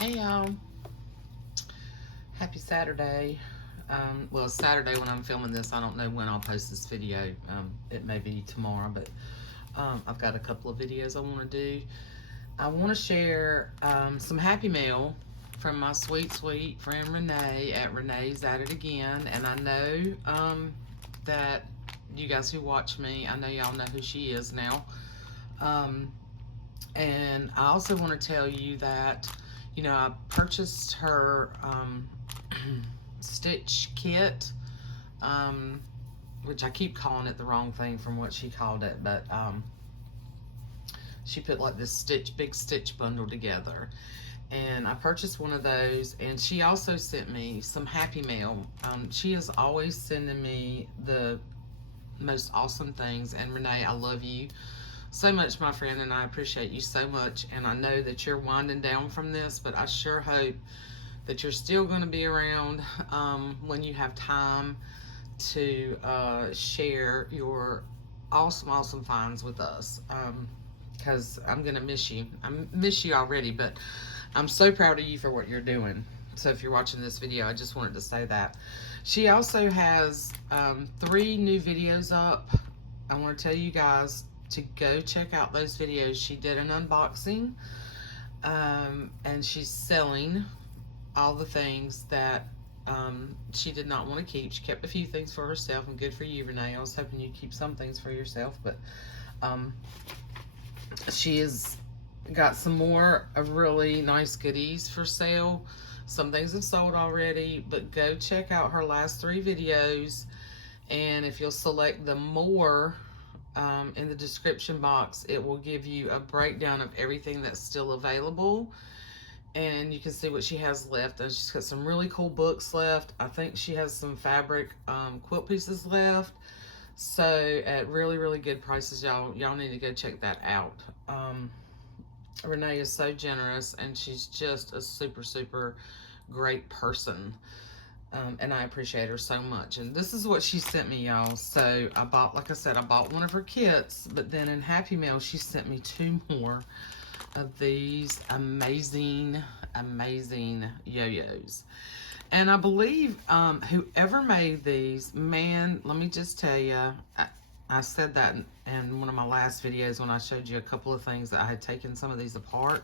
Hey y'all, happy Saturday. Well, it's Saturday when I'm filming this. I don't know when I'll post this video. It may be tomorrow, but I've got a couple of videos I want to do. I want to share some happy mail from my sweet, sweet friend Renee at Renee's At It Again. And I know that you guys who watch me, I know y'all know who she is now. And I also want to tell you that, you know, I purchased her stitch kit, which I keep calling it the wrong thing from what she called it, but she put like this big stitch bundle together. And I purchased one of those, and she also sent me some happy mail. She is always sending me the most awesome things, and Renee, I love you so much, my friend, and I appreciate you so much. And I know that you're winding down from this, but I sure hope that you're still going to be around when you have time to share your awesome finds with us, because I'm going to miss you. I miss you already, but I'm so proud of you for what you're doing. So if you're watching this video, I just wanted to say that. She also has 3 new videos up. I want to tell you guys to go check out those videos. She did an unboxing, and she's selling all the things that she did not want to keep. She kept a few things for herself, and good for you, Renee. I was hoping you'd keep some things for yourself, but she has got some more of really nice goodies for sale. Some things have sold already, but go check out her last 3 videos, and if you'll select the more in the description box, it will give you a breakdown of everything that's still available, and you can see what she has left. And she's got some really cool books left. I think she has some fabric quilt pieces left, so at really good prices. Y'all need to go check that out. Renee is so generous, and she's just a super great person. And I appreciate her so much. And this is what she sent me, y'all. So I bought, like I said, I bought one of her kits, but then in Happy Mail, she sent me 2 more of these amazing yo-yos. And I believe whoever made these, man, let me just tell you, I said that in one of my last videos when I showed you a couple of things that I had taken some of these apart.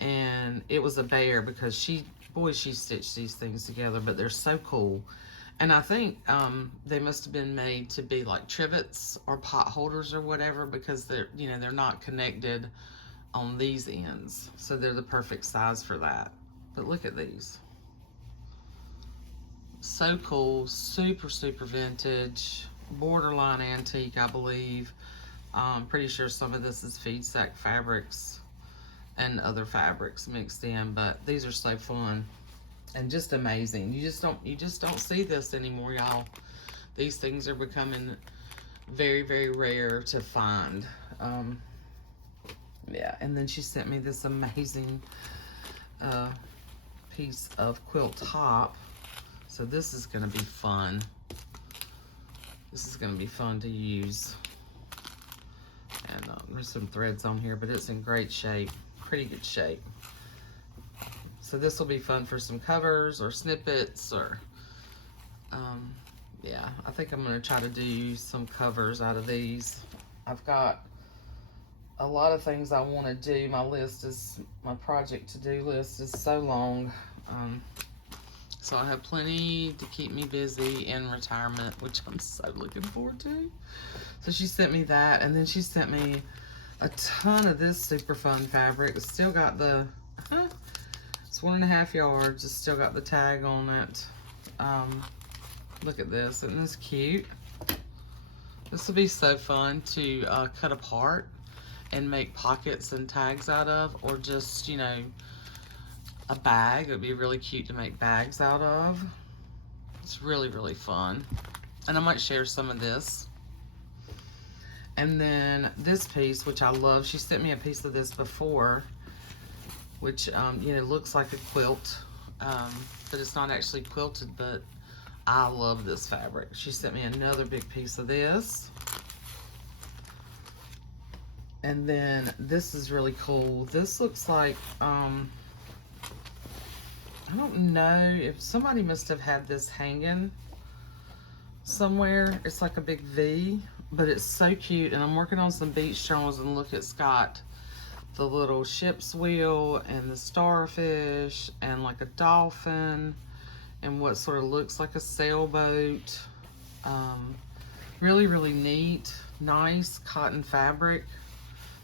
And it was a bear, because she stitched these things together, but they're so cool. And I think they must have been made to be like trivets or pot holders or whatever, because they're not connected on these ends, so they're the perfect size for that. But look at these, so cool, super vintage, borderline antique, I believe. I'm pretty sure some of this is feed sack fabrics and other fabrics mixed in, but these are so fun and just amazing. You just don't see this anymore, y'all. These things are becoming very rare to find. Yeah, and then she sent me this amazing piece of quilt top. So this is going to be fun. This is going to be fun to use. And there's some threads on here, but it's in great shape. Pretty good shape. So this will be fun for some covers or snippets, or yeah, I think I'm going to try to do some covers out of these. I've got a lot of things I want to do. My project to-do list is so long. So I have plenty to keep me busy in retirement, which I'm so looking forward to. So she sent me that, and then she sent me a ton of this super fun fabric. It's still got the, it's 1.5 yards. It's still got the tag on it. Look at this, isn't this cute? This will be so fun to cut apart and make pockets and tags out of, or just, a bag. It would be really cute to make bags out of. It's really fun. And I might share some of this. And then this piece, which I love, she sent me a piece of this before, which, looks like a quilt, but it's not actually quilted, but I love this fabric. She sent me another big piece of this. And then this is really cool. This looks like, I don't know if somebody must have had this hanging somewhere. It's like a big V, but it's so cute. And I'm working on some beach journals, and look, it's got the little ship's wheel and the starfish and like a dolphin and what sort of looks like a sailboat. Really, really neat. Nice cotton fabric.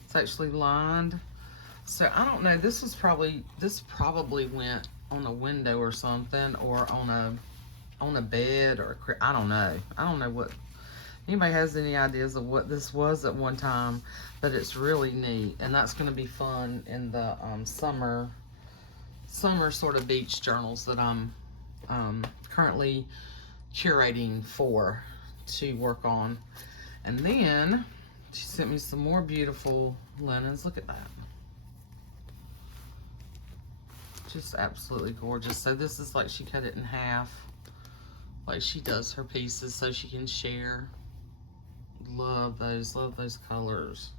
It's actually lined. So I don't know, this probably went on a window or something, or on a bed, or I don't know what. Anybody has any ideas of what this was at one time? But it's really neat, and that's going to be fun in the summer sort of beach journals that I'm currently curating for to work on. And then she sent me some more beautiful linens. Look at that. Just absolutely gorgeous. So this is like she cut it in half, like she does her pieces so she can share. Love those colors.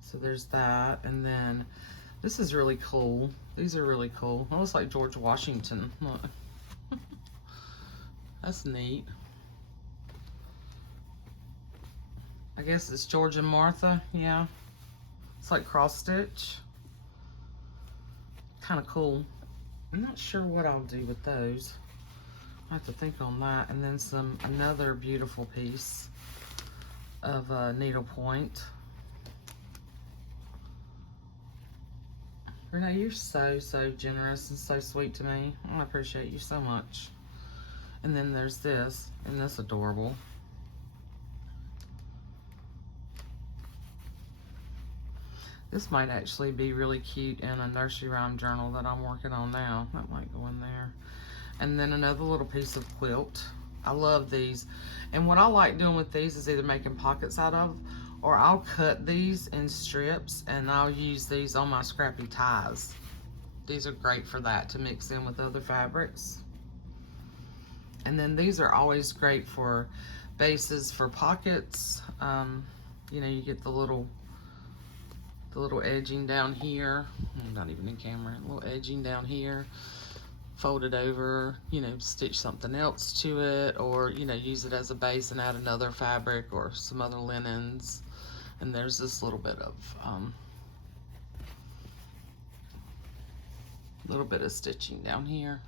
So there's that. And then this is really cool. These are really cool. It looks like George Washington. Look. That's neat. I guess it's George and Martha. Yeah. It's like cross stitch. Kind of cool. I'm not sure what I'll do with those. I have to think on that. And then another beautiful piece of needlepoint. Renee, you're so generous and so sweet to me. I appreciate you so much. And then there's this, and that's adorable. This might actually be really cute in a nursery rhyme journal that I'm working on now. That might go in there. And then another little piece of quilt. I love these. And what I like doing with these is either making pockets out of, or I'll cut these in strips and I'll use these on my scrappy ties. These are great for that, to mix in with other fabrics. And then these are always great for bases for pockets. You know, you get the little edging down here. Not even in camera. A little edging down here. Fold it over, you know, stitch something else to it, or, you know, use it as a base and add another fabric or some other linens. And there's this little bit of stitching down here.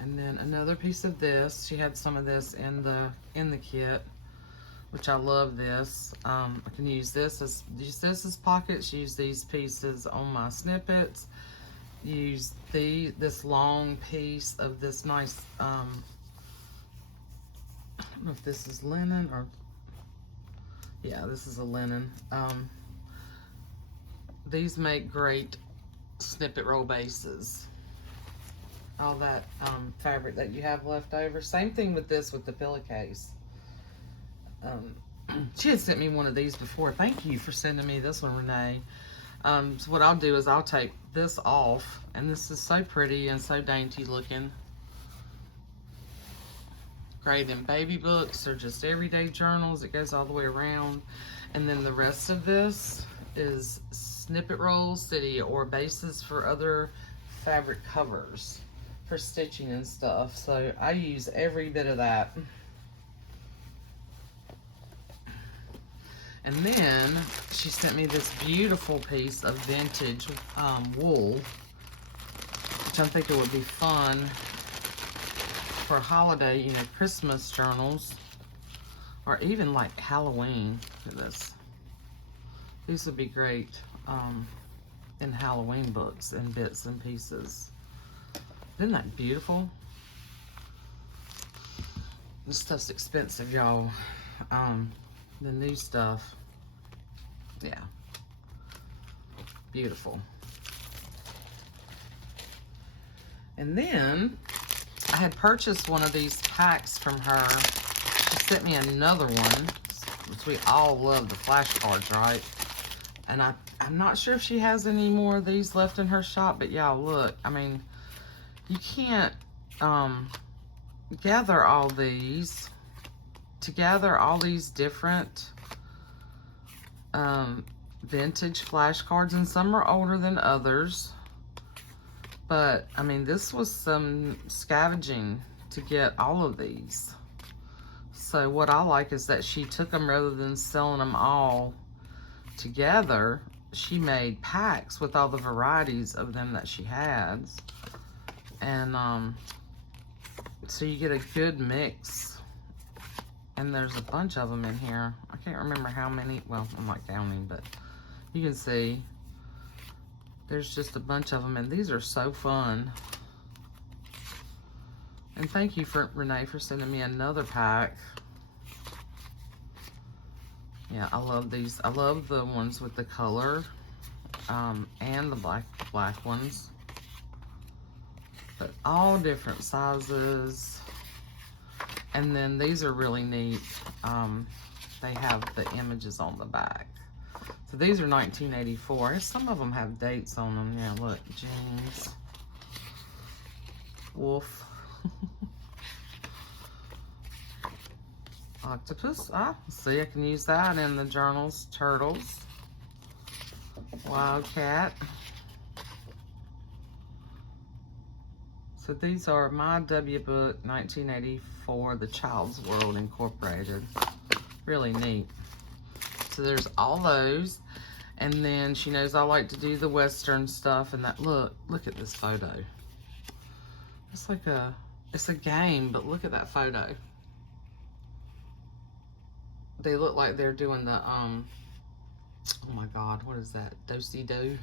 And then another piece of this. She had some of this in the kit, which I love this. I can use this as pockets, use these pieces on my snippets, use this long piece of this nice, I don't know if this is linen or, yeah, this is a linen. These make great snippet roll bases. All that fabric that you have left over. Same thing with this, with the pillowcase. She had sent me one of these before. Thank you for sending me this one, Renee. So what I'll do is I'll take this off, and this is so pretty and so dainty looking. Great in baby books or just everyday journals. It goes all the way around. And then the rest of this is snippet rolls, city, or bases for other fabric covers for stitching and stuff. So I use every bit of that. And then she sent me this beautiful piece of vintage wool, which I think it would be fun for holiday, you know, Christmas journals, or even like Halloween. Look at this. These would be great in Halloween books and bits and pieces. Isn't that beautiful? This stuff's expensive, y'all. The new stuff. Yeah. Beautiful. And then I had purchased one of these packs from her. She sent me another one, which we all love the flashcards, right? And I'm not sure if she has any more of these left in her shop, but y'all look, I mean, you can't gather all these, to gather all these different vintage flashcards, and some are older than others. But, I mean, this was some scavenging to get all of these. So what I like is that she took them, rather than selling them all together, she made packs with all the varieties of them that she has. And so you get a good mix. And there's a bunch of them in here. I can't remember how many. Well, I'm not counting, but you can see there's just a bunch of them, and these are so fun. And thank you, Renee, for sending me another pack. Yeah, I love these. I love the ones with the color and the black ones. But all different sizes. And then these are really neat. They have the images on the back. So these are 1984. Some of them have dates on them. Yeah, look, jeans. Wolf. Octopus. Ah, see, I can use that in the journals. Turtles. Wildcat. So these are My W Book 1984, The Child's World Incorporated. Really neat. So there's all those. And then she knows I like to do the Western stuff. And that, look at this photo. It's like it's a game, but look at that photo. They look like they're doing the, oh my God, what is that? Do-si-do?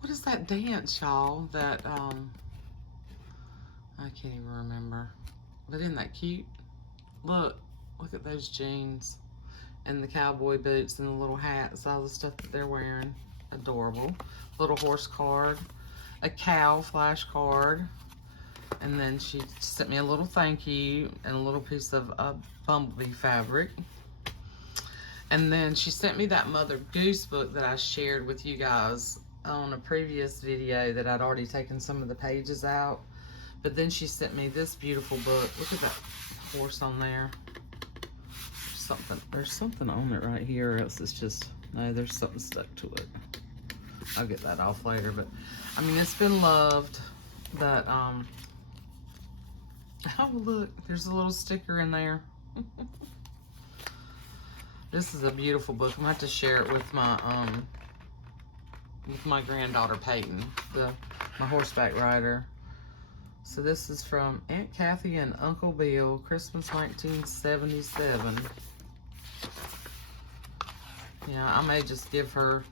What is that dance, y'all? That, I can't even remember. But isn't that cute? Look at those jeans. And the cowboy boots and the little hats, all the stuff that they're wearing. Adorable. Little horse card. A cow flashcard. And then she sent me a little thank you and a little piece of bumblebee fabric. And then she sent me that Mother Goose book that I shared with you guys on a previous video that I'd already taken some of the pages out. But then she sent me this beautiful book. Look at that horse on there. There's something on it right here, or else it's just, no, there's something stuck to it. I'll get that off later, but I mean, it's been loved. But oh, look, there's a little sticker in there. This is a beautiful book. I'm gonna have to share it with my granddaughter Peyton, my horseback rider. So this is from Aunt Kathy and Uncle Bill, Christmas 1977. Yeah, I may just give her.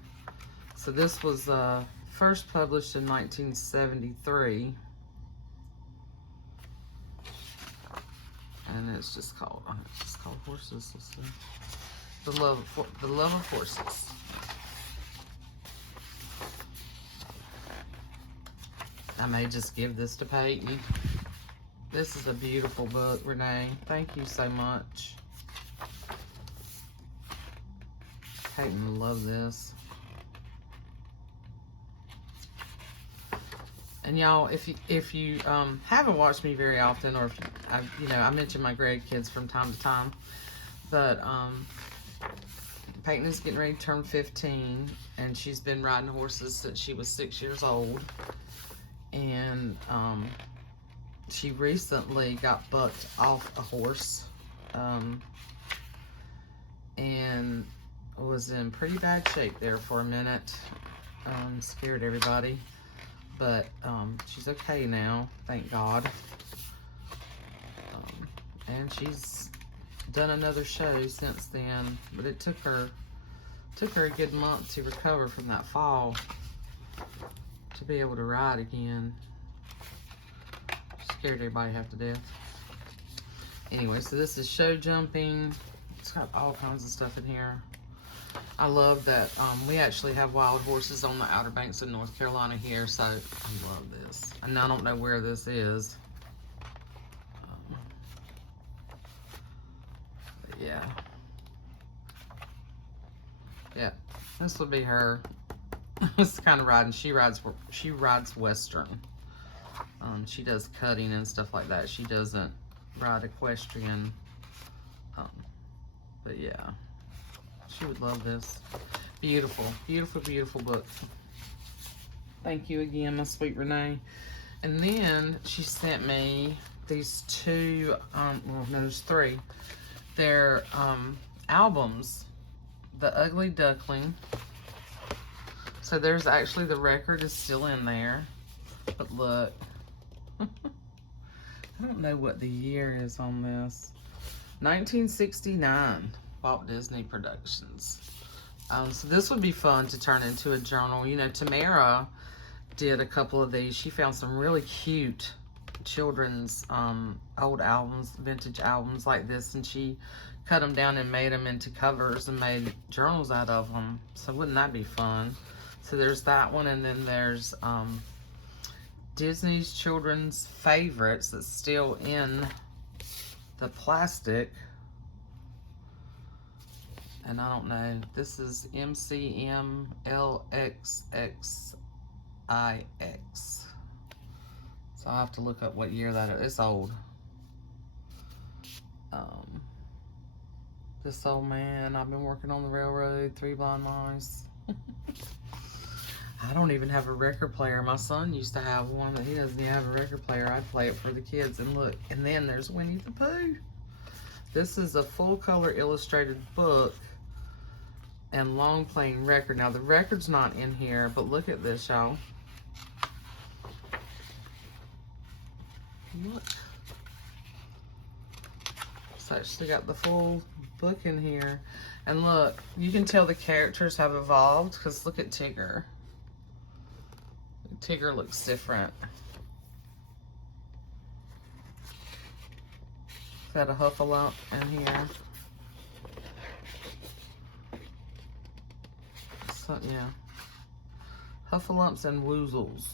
So this was first published in 1973. And it's just called Horses. Let's see. The Love of Horses. I may just give this to Peyton. This is a beautiful book, Renee. Thank you so much. Peyton will love this. And y'all, if you haven't watched me very often, or if I mention my grandkids from time to time, but Peyton is getting ready to turn 15, and she's been riding horses since she was 6 years old. And she recently got bucked off a horse, and was in pretty bad shape there for a minute. Scared everybody, but she's okay now, thank God. And she's done another show since then, but it took her a good month to recover from that fall to be able to ride again. Scared everybody half to death. Anyway, so this is show jumping. It's got all kinds of stuff in here. I love that we actually have wild horses on the Outer Banks of North Carolina here, so I love this. And I don't know where this is. But yeah. Yeah, this would be her. It's kind of riding. She rides Western. She does cutting and stuff like that. She doesn't ride equestrian. But yeah, she would love this. Beautiful, beautiful, beautiful book. Thank you again, my sweet Renee. And then she sent me these two, well, no, there's three. They're albums. The Ugly Duckling. So there's actually, the record is still in there. But look. I don't know what the year is on this. 1969, Walt Disney Productions. So this would be fun to turn into a journal. You know, Tamara did a couple of these. She found some really cute children's old albums, vintage albums like this, and she cut them down and made them into covers and made journals out of them. So wouldn't that be fun? So there's that one, and then there's Disney's children's favorites that's still in the plastic. And I don't know, this is MCMLXXIX. So I'll have to look up what year that is. It's old. This old man, I've been working on the railroad, 3 blind mice. I don't even have a record player. My son used to have one, but he doesn't even have a record player. I play it for the kids. And look, and then there's Winnie the Pooh. This is a full color illustrated book and long playing record. Now the record's not in here, but look at this, y'all. Look. It's actually got the full book in here. And look, you can tell the characters have evolved, because look at Tigger. Tigger looks different. Got a Huffalump in here. So, yeah. Huffalumps and Woozles.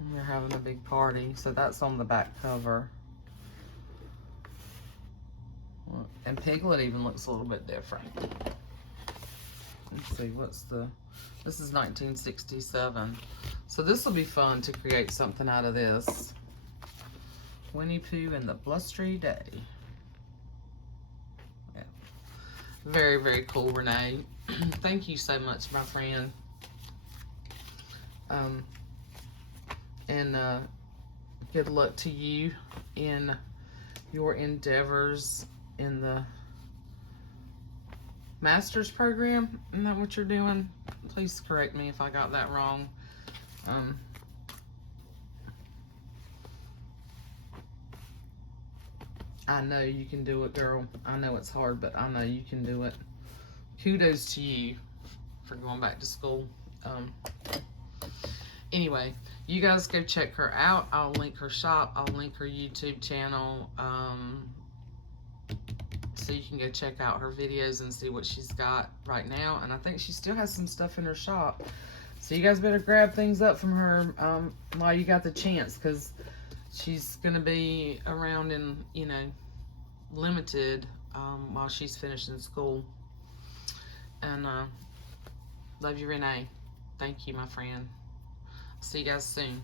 And they're having a big party. So that's on the back cover. And Piglet even looks a little bit different. Let's see, what's the... This is 1967. So this will be fun to create something out of this. Winnie Pooh and the Blustery Day. Yeah. Very, very cool, Renee. Thank you so much, my friend. And good luck to you in your endeavors in the master's program. Isn't that what you're doing? Please correct me if I got that wrong. I know you can do it, girl. I know it's hard, but I know you can do it. Kudos to you for going back to school. Anyway, you guys go check her out. I'll link her shop. I'll link her YouTube channel. So you can go check out her videos and see what she's got right now. And I think she still has some stuff in her shop. So you guys better grab things up from her while you got the chance, because she's going to be around in, you know, limited while she's finishing school. And love you, Renee. Thank you, my friend. See you guys soon.